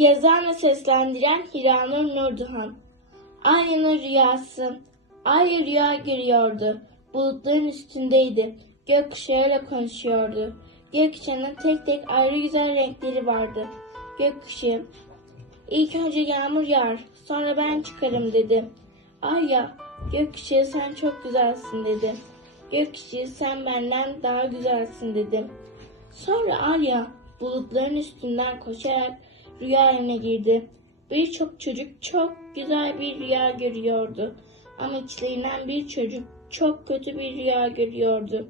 Yazan ve seslendiren Hiranur Nurduhan. Arya'nın rüyası. Arya rüya görüyordu. Bulutların üstündeydi. Gökkuşağıyla konuşuyordu. Gökkuşağının tek tek ayrı güzel renkleri vardı. Gökkuşağı. İlk önce yağmur yağar, sonra ben çıkarım dedi. Arya, gökkuşağı sen çok güzelsin dedi. Gökkuşağı sen benden daha güzelsin dedi. Sonra Arya bulutların üstünden koşarak rüya evine girdi. Birçok çocuk çok güzel bir rüya görüyordu. Ama içlerinden bir çocuk çok kötü bir rüya görüyordu.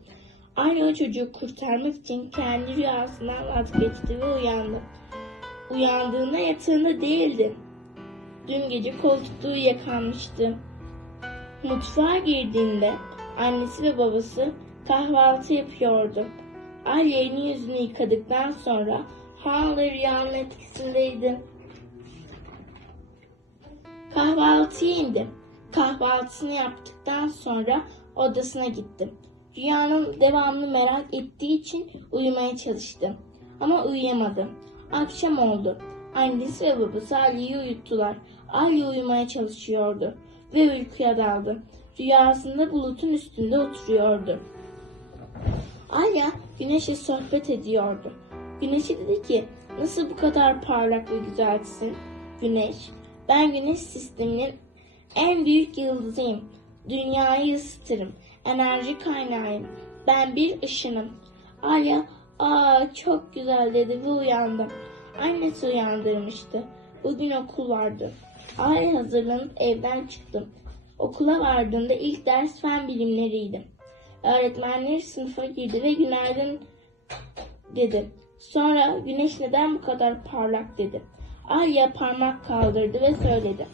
Aynı o çocuğu kurtarmak için kendi rüyasından vazgeçti ve uyandı. Uyandığında yatağında değildi. Dün gece koltukta uyuyakalmıştı. Mutfağa girdiğinde annesi ve babası kahvaltı yapıyordu. Arya elini yüzünü yıkadıktan sonra hala rüyanın etkisindeydi. Kahvaltıya indi. Kahvaltısını yaptıktan sonra odasına gitti. Rüyanın devamını merak ettiği için uyumaya çalıştı. Ama uyuyamadı. Akşam oldu. Annesi ve babası Ali'yi uyuttular. Ali uyumaya çalışıyordu ve uykuya daldı. Rüyasında bulutun üstünde oturuyordu. Alya güneşle sohbet ediyordu. Güneşe dedi ki nasıl bu kadar parlak ve güzelsin? Güneş, ben güneş sisteminin en büyük yıldızıyım. Dünyayı ısıtırım. Enerji kaynağıyım. Ben bir ışınım. Alya, aa çok güzel dedi ve uyandı. Annesi uyandırmıştı. Bugün okul vardı. Alya hazırlanıp evden çıktım. Okula vardığında ilk ders fen bilimleriydi. Öğretmenler sınıfa girdi ve günaydın dedi. Sonra güneş neden bu kadar parlak dedi. Alya parmak kaldırdı ve söyledi.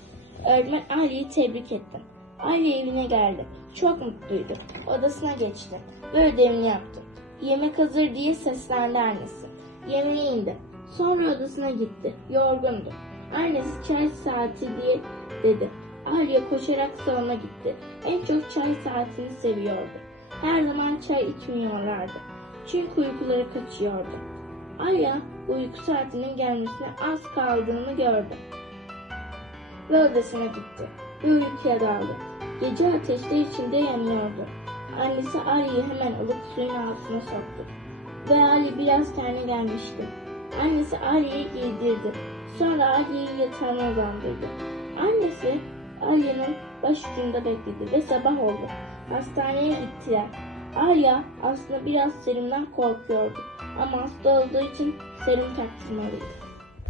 Öğretmen Alya'yı tebrik etti. Alya evine geldi. Çok mutluydu. Odasına geçti ve ödevini yaptı. Yemek hazır diye seslendi annesi. Yemeğe indi. Sonra odasına gitti. Yorgundu. Annesi çay saati diye dedi. Alya koşarak salona gitti. En çok çay saatini seviyordu. Her zaman çay içmiyorlardı. Çünkü uykuları kaçıyordu. Alya uyku saatinin gelmesine az kaldığını gördü. Ve odasına gitti. Ve uykuya daldı. Gece ateşte içinde yanıyordu. Annesi Alya'yı hemen alıp suyun altına soktu. Ve Ali biraz kendine gelmişti. Annesi Alya'yı giydirdi. Sonra Alya'yı yatağına uzandırdı. Annesi Alya'nın başucunda bekledi ve sabah oldu. Hastaneye gittiler. Arya aslında biraz serumdan korkuyordu ama hasta olduğu için serum taktırmalıydı.